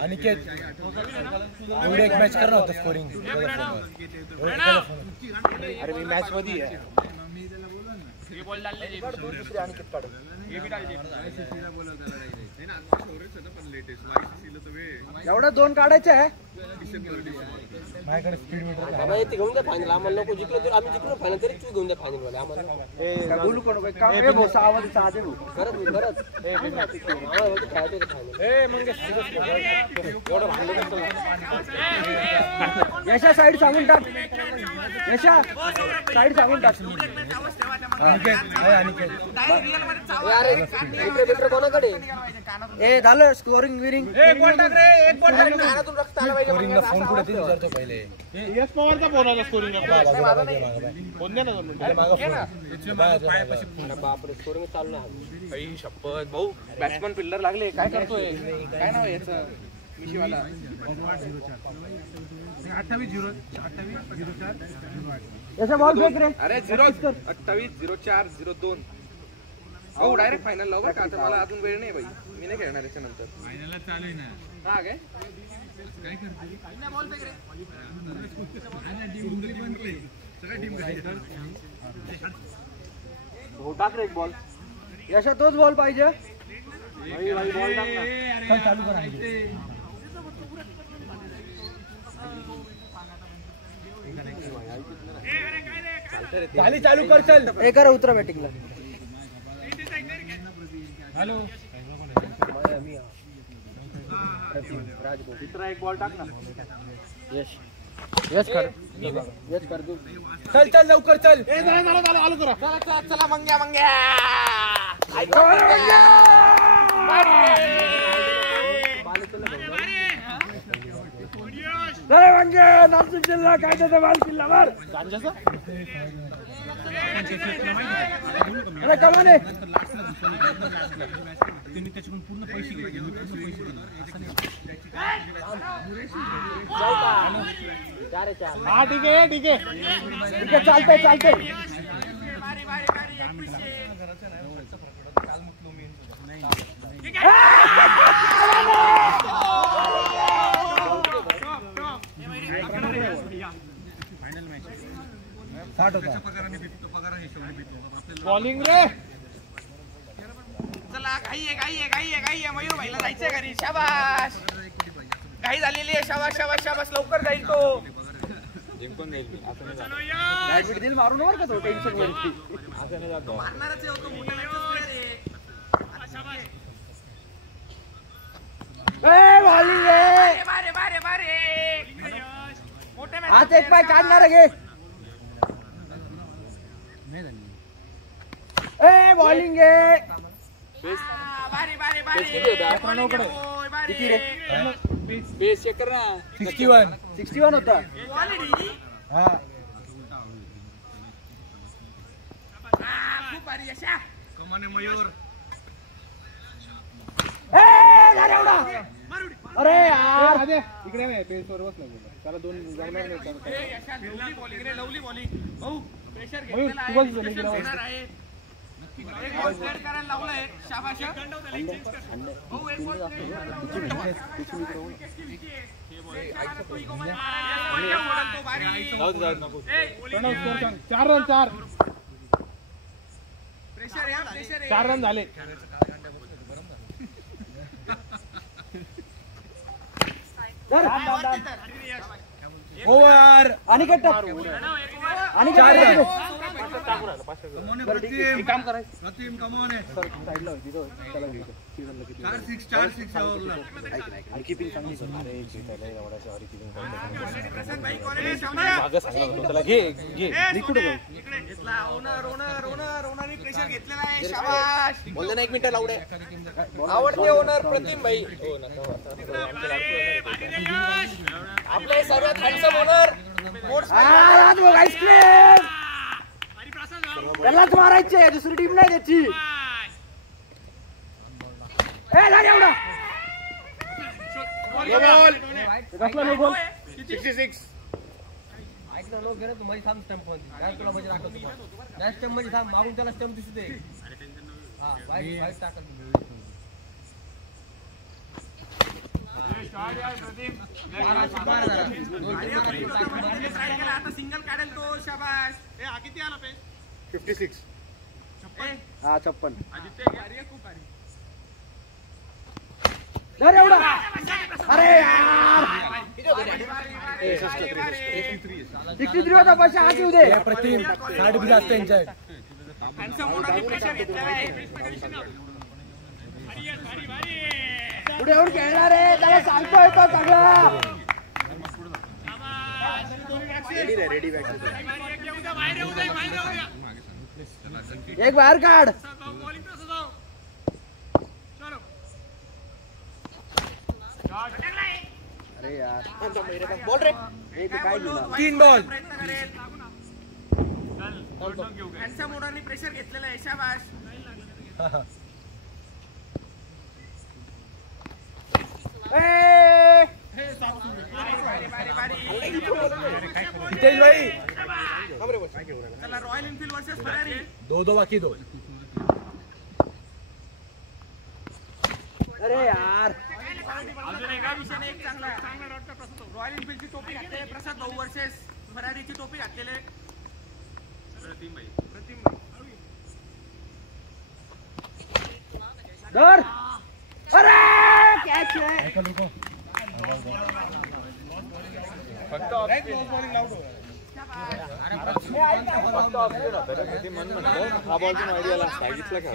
अनिकेत एवढे एक मॅच करणार होतं स्कोरिंग. अरे मी मॅच मध्ये आहे. एवढा 2 काढायचे आहे माझ्याकडे स्पीड मीटर बाबा येते घेऊन द्या फायनल. आम्हाला नको जिंकलो तरी आम्ही जिंकलो फायनल तरी तू घेऊन द्या फायनल वाले आम्हाला. काय बोलू कोण काम ए भाऊ आवाज साधे भाऊ खरंच खेळायचं फायनल. एवढं भांडण यशा साईड सांगून टाक. यशा साईड सांगून टाक. अनिकेत कोणाकडे ए झालं स्कोरिंग विरिंग. स्कोरिंगला फोन कुठे ते विचारतो पहिले. यश पवारचा फोन आला स्कोरिंग फोन द्या ना. बापरे स्कोरिंग चालू नाही. शपथ भाऊ बॅट्समन फिल्डर लागले. काय करतोय काय नाव याचं मिशीवाला 28-0-4 यशा बॉल फेक रे. अरे 28-04-02 अहो डायरेक्ट फायनल लाव बरं का. आता मला अजून वेळ नाही भाई. मी नाही खेळणार त्याच्यानंतर. फायनलला चालू आहे ना. हा काय काय करते बॉल फेक रे. टीम उंगली बंद केली सगळ्या टीम हो टाक रे एक बॉल. यशा तोच बॉल पाहिजे. भाई भाई बॉल टाक ना. चल चालू कर. झाली चालू कर. चल ए करा उतरा बॅटिंगला. हॅलो दुसरा एक बॉल टाक ना. यश यश कर. यश कर तू. चल चल लवकर चल. झालं आलो करा. चला चला मंग्या अरे वांगे नाशिक जिल्हा काय त्याचा बाल किल्ला मार. अरे कमाने तुम्ही त्याच्याकडून पूर्ण पैसे घ्यायचे. हा ठीक आहे ठीक आहे ठीक आहे चालतंय चालतंय. बॉलिंग रे. चला घाई आहे मयूर भाईला जायचंय घरी. शाबास घाई झालेली आहे. शाबास लवकर जाईल तो. जिंकून जाईल मी असं नाही. बॅट दिल मारून वर का तो टेन्शन वरती असं नाही जातो. मारणारच आहे होतो मोठा ए बॉलिंग रे. बारे मोठे हात एक पाय काढणार घे. ए बॉलिंग आहे. किती रे बेस चेक कर ना. 61 होता. हा कमाने मयूर. अरे यार इकडे नाही पेसवर बसला त्याला 2 जाणार नाही. लवली बॉलिंग भाऊ प्रेशर घेतलेला आहे. एक बॉल सेट करायला लावलाय. शाबाश भाऊ. एक बॉल 4 रन झाले. ओव्हर अनिकेत टाक. अनिकेत कमोने बरं, ठीक आहे. प्रतिम एक काम करायचं प्रतिम कमोने सर साईडला होती तो त्याला घ्यायचं. सीझनला किती 4-6 आवरला हरकीपिंग चांगली सर. अरे जे त्याला एवढ्याच्या हरकीपिंग प्रशांत भाई कोण आहे? शाबाश. मागं सांगा होतं त्याला घे घे मी कुठे जाऊ? इकडे घेतला. ओनरने प्रेशर घेतलेला आहे. शाबाश. बोलले ना 1 मिनिट लावडे आवडते ओनर प्रतिम भाई. आपले सर्वात हँडसम ओनर. आईस्क्रीम त्यालाच मारायचे, दुसरी टीम नाही त्याची. ए झाले एवढा कसला नो बॉल. 66 ऐक ना लोक तू मध्ये थांब स्टंप मध्ये काय तुला मध्ये दाखवतो त्या स्टंप मध्ये थांब मागून त्याला स्टंप दिसते हा वाईट टाकल आता सिंगल काढेल तो. शाबाश. किती आला पेस? 56 हा 56. आदित्य गाडी खूप भारी. धर एवढा. अरे यार 63 होता पैसे आज येऊ दे. प्रतिम 60 भी जास्त त्यांच्या हँडसम ओनरने प्रेशर घेतलेला आहे. पुढे येऊन खेळणार आहे, त्याला सांगतोय तो सगळं. एक बाहेर काढ. अरे यार बोल रे हे ते काय दिलं. 3 बॉल. हँडसम ओनरने प्रेशर घेतलेला आहे. शाबाश. हितेश भाई चला रॉयल एनफील्ड वर्सेस फरारी. 2 बाकी 2 अरे यार अजून एका विषयाने एक चांगला रॉयल एनफील्डची टोपी घातली प्रसाद भाऊ वर्सेस फरारीची टोपी घातलेले प्रतिम भाई. धर. अरे कॅच आहे. हा बॉल पण आयडियाला सांगितलं का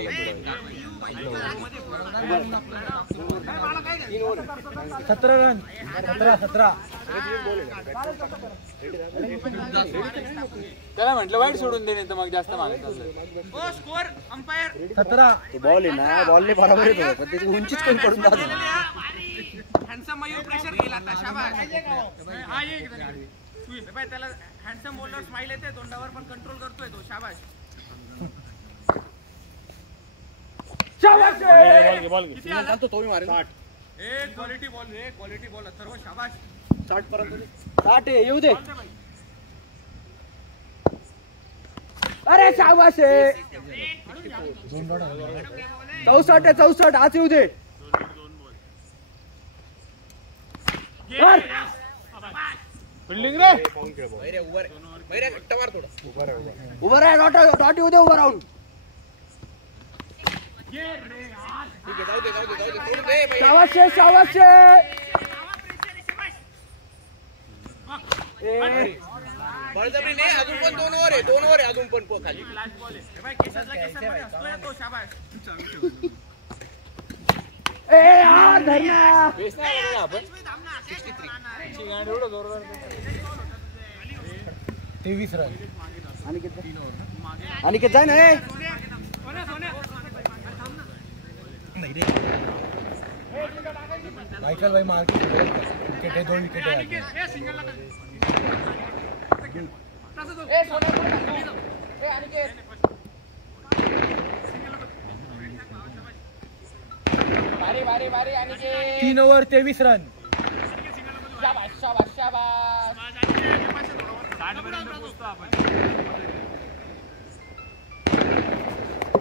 17 रन 17 त्याला म्हटलं वाईट सोडून दे, नाही तर मग जास्त मागत असेल. ओ स्कोर अंपायर 17 तो बॉल आहे ना, बॉलने बरोबर येत होता पण त्याची उंचीच कमी पडून जात. हँडसम मयूर प्रेशर घेईल आता. शाबाश. हा ये बाय त्याला हँडसम बॉलर स्माइल येते तोंडावर पण कंट्रोल करतोय तो. शाबाश. किती आला? तो मारेल 60 ए क्वालिटी बॉल रे, क्वालिटी बॉल सर्व. शाबाश. 60 पर्यंत 60 आहे, येऊ दे. अरे शाबाश आहे. 64 आहे 64. आज येऊ दे. फिल्डिंग रे उभं राह. डॉट येऊ दे उभं राहून. शाबाश आहे, शाबाश आहे. बळजबरी नाही. अजून पण 2 ओव्हर आहे 2 ओव्हर आहे अजून पण खाली. लास्ट बॉल आहे. बाय केसातला केसामध्ये असतोय तो. शाबाश. ए यार धन्या. बेस नाही आला ना आपण. 23 रन अनिकेत जाय ना. मायकल भाई मार विकेट आहे 2 विकेट आहे. बारी अनिकेत. 3 over 23 run. शाबाश शाबाश शाबाश.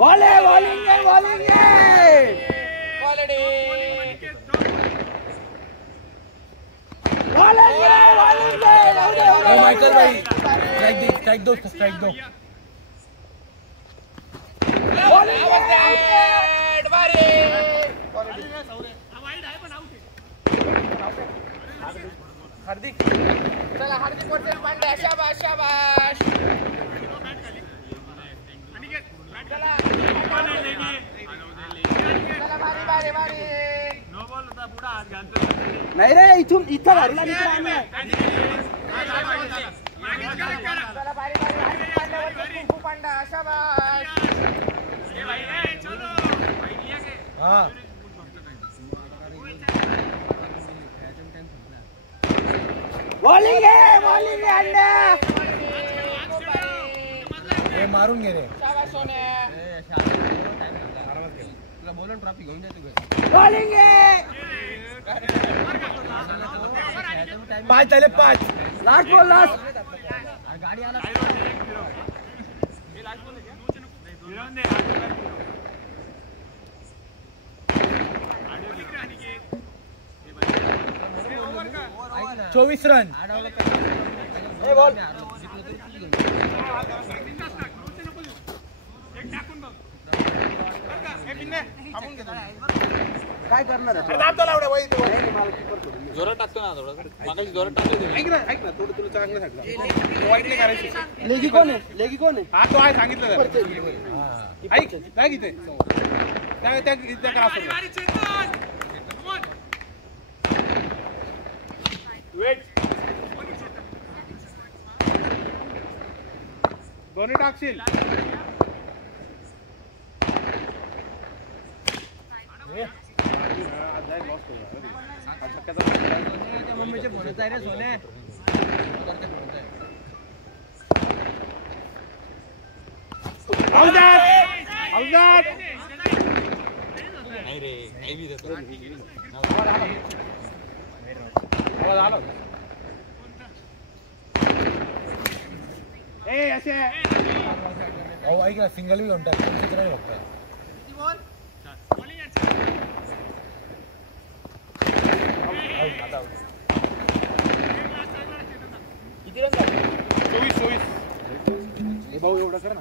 बॉल आहे, बॉलिंग आहे, बॉलिंग आहे. क्वालिटी. बॉलिंग आहे, बॉलिंग आहे. येऊ दे, येऊ दे. मायकल भाई स्ट्राइक दो बॉलिंग आहे. बारी. हार्दिक चला हार्दिक वर्सेस पांड्या. शाबाश शाबाश. नाही रे इथून इथं भरला बॉलिंग मारून घे रे तुला बोलून ट्रॉफी घेऊन जातो बॉलिंग 5 झाले 5 लास्ट बॉल लास्ट गाडी आला चोवीस रन काय करणार आहे? जोरात टाकतो ना थोडं मागाशी जोरात टाकतो ऐक ना थोडं तुला चांगलं सांगतो वाईट नाही करायचं लेगी कोण आहे हा तो आहे सांगितलं ऐक काय किती त्या क्लास दोन्ही टाकशील मम्मीचे फोनच आहे रे सोने नाही रे नाही बी देतो ऐक ना सिंगल बी घेऊन टाक फक्त किती रन झाले? 24 हे भाऊ एवढं कर ना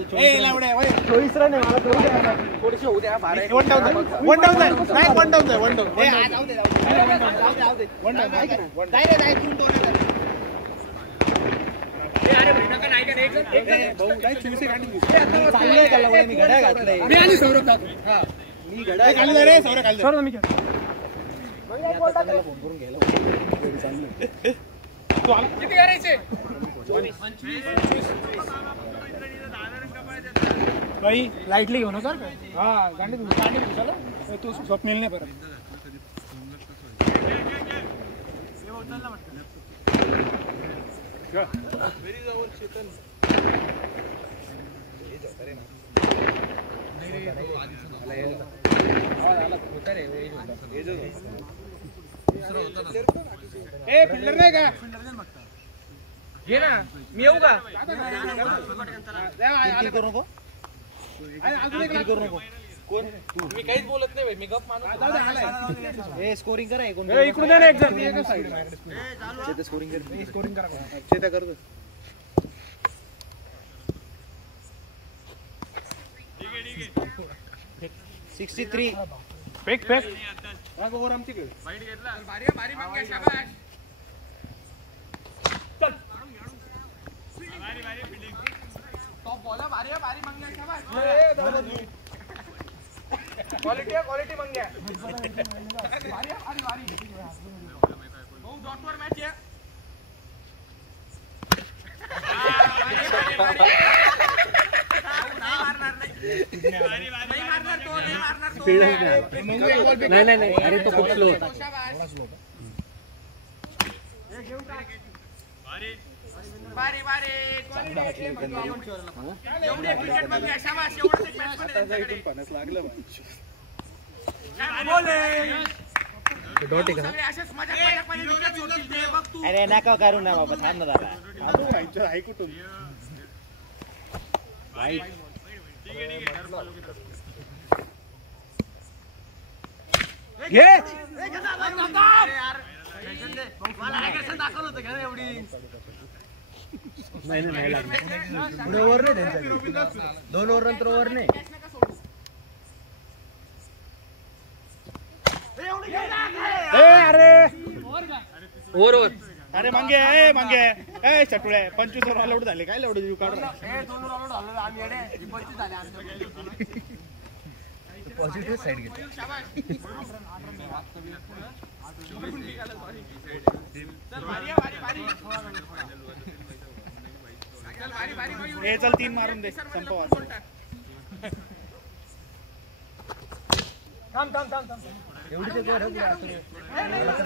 चोवीस रन आहे मला थोडीशी होऊ द्या वन डाऊन किती करायचे लाईटली घेऊ नका हा गांडी चला तू स्वप्नील नाही परत ए फिल्डर नाही का घे ना मी येऊ का करू नको मी काहीच बोलत नाही मी गप माणूस स्कोरिंग करा इकडून ना एक जण स्कोरिंग कर स्कोरिंग करा चेता करतो 63 फेक ओव्हर आमच्याकडे वाईट घेतला भारी भारी मागण्या शाबाश चल भारी भारी फिल्डिंग टॉप बॉलर भारी मागण्या शाबाश क्वालिटी मागण्या भारी भाऊ डॉटवर मॅच आहे नाही अरे तो खूप स्लो होता अरे नका करू ना बाबा थांब ना दादा कुठून घे नाही लागणार. पुढे ओव्हर नाही त्यांच्याकडे 2 ओव्हर नंतर ओव्हर नाही अरे ओव्हर अरे मांगे ए चटुळे 25 ओव्हर ऑल आउट झाले काय लावडे जीव काढ पॉझिटिव्ह साईड घेतो ए चल 3 मारून दे संपवा एवढी ते गोर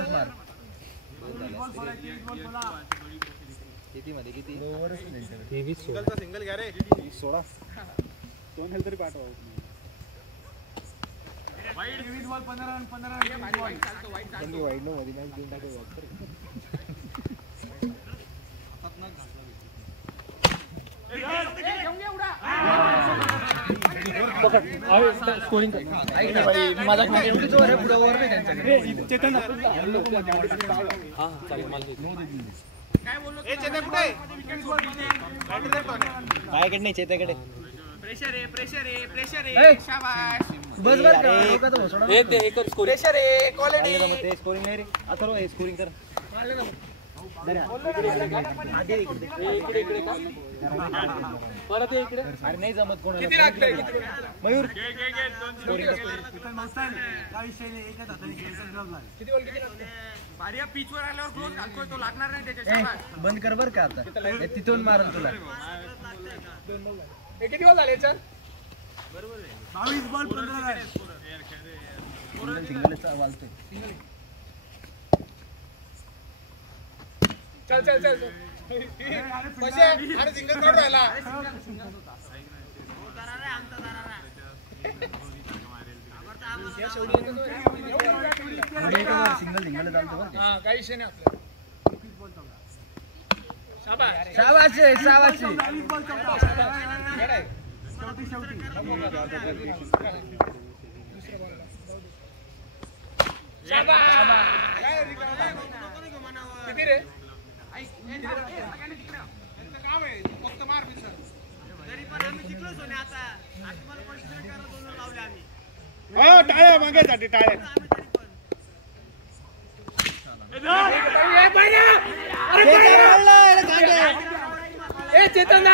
मार किती ओव्हरच नाही सिंगल घ्या रे 16 2 हेल तरी पाठवा वाईड नो मध्ये मॅच घेऊन टाकाय चेतन हा चालेल मला माझ्याकडे नाही चेताकडे प्रेशर आहे शाबाश बस बस का तो सोडा हे ते एक स्कोरिंग प्रेशर आहे क्वालिटी ते स्कोरिंग नाही रे आता रो स्कोरिंग कर इकडे इकडे का परत ये इकडे अरे नाही जमत कोणाला किती लागतंय मयूर भारिया पिचवर आल्यावर क्लोज घालतोय तो लागणार नाही त्याच्या शाबाश बंद कर बर का आता हे तिथून मारल तुला हे किती बॉल झाले चल सिंगल वालतोय चल कसे अरे सिंगल काढून राहिला सिंगल चालतो बरं हा काही विषय नाही आपल्याला शाबाश शाबाशी किती रे काम आहे फक्त मार टाळ्या मागायसाठी टाळ्या चेतन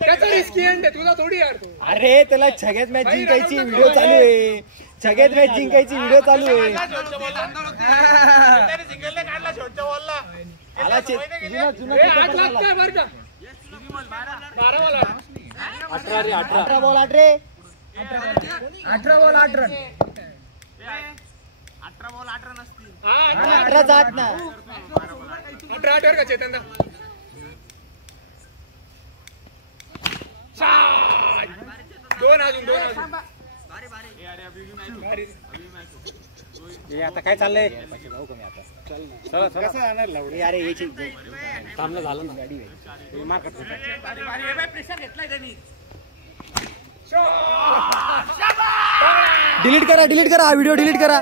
त्याचा रिस्की एंड आहे तुझा थोडी यार अरे त्याला सगळ्यात मॅच जिंकायची व्हिडिओ चालू आहे सगळ्यात मॅच जिंकायची व्हिडिओ चालू आहे आला जुना 8 लागतंय बरं का 12 वाला 18 रे 18 बॉल 8 रे 18 बॉल 8 रन 18 8 ना 18 वर का चेतन दोन अजून आता काय चाललंय चला कसं जाणार लावडे अरे याची सामना झाला ना गाडी प्रेशर घेतलाय त्यांनी डिलीट करा हा व्हिडिओ डिलीट करा